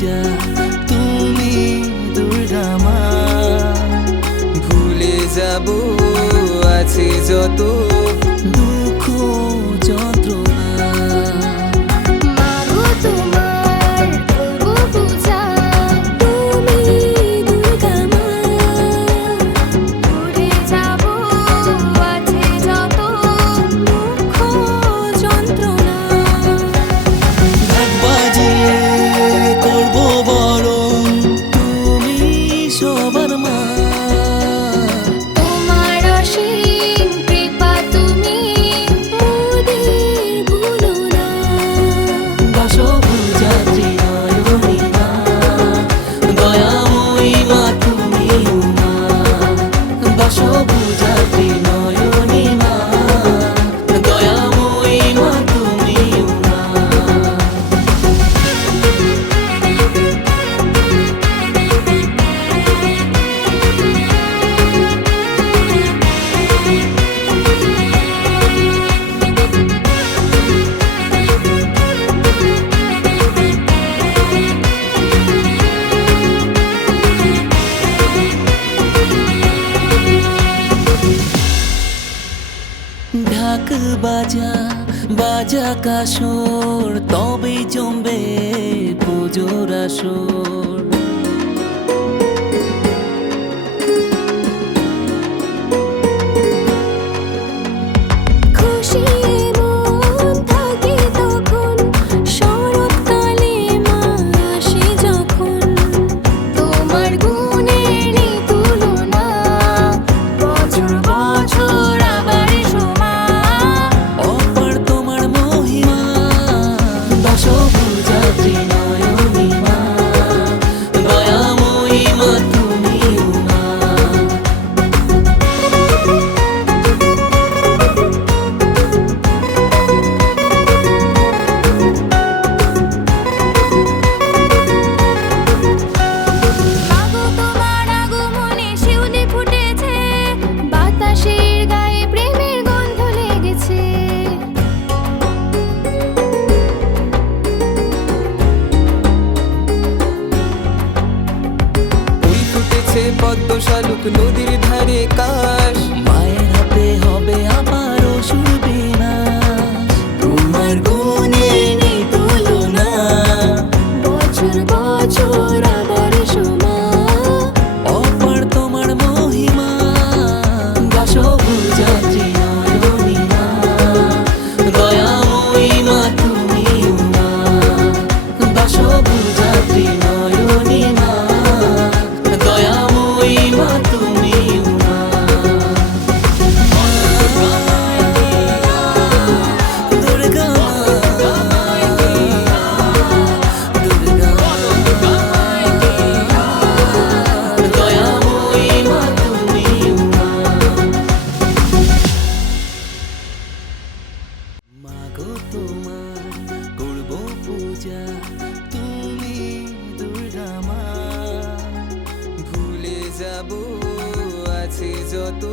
পূজা তুমি দুর্গা মা। ভুলে যাব আছে যত দুঃখ যন্ত্রণা। মাগো তোমার করব পূজা তুমি দুর্গা মা। ভুলে যাব আছে যত দুঃখ যন্ত্রণা। ঢাক বাজিয়ে করব বরণ তুমি সবার মা। তোমার অসীম কৃপা তুমি মোদের ভুলো না। দশভুজা ত্রিনয়নী মা, দয়াময়ী মা তুমি উমা। দশভুজা ত্রিনয়নী মা, দয়াময়ী মা তুমি উমা। ঢাক বাজা বাজা কাসর তবে জমবে পুজোর আসর। খুশি মন থাকে তখন শরৎকালে মা আসে যখন। তোমার গুণের তুলনা বছর বছর আবার সমা। অপার তোমার মহিমা। দশভুজা ত্রিনয়নী মা, দয়াময়ী মা তুমি উমা। মাগো তোমার আগমনে শিউলি ফুটেছে, বাতাসের গায়ে প্রেমের গন্ধ লেগেছে। ফুল ফুটেছে পদ্ম শালুক নদীর ধারে কাশ। মায়ের হাতে হবে আমার অসুর বিনাশ। তোমার গুণের নেই তুলনা। বছর বছর আবার সমা। অপার তোমার মহিমা। দশভুজা ত্রিনয়নী মা, দয়াময়ী মা তুমি উমা। দশভুজা ত্রিনয়নী মা, দয়াময়ী মা তুমি উমা। দুর্গা মা, দুর্গা দয়াময়ী মা তুমি উমা। মাগো তোমার করব পূজা তুমি দুর্গা মা। ভুলে যাব আছে যত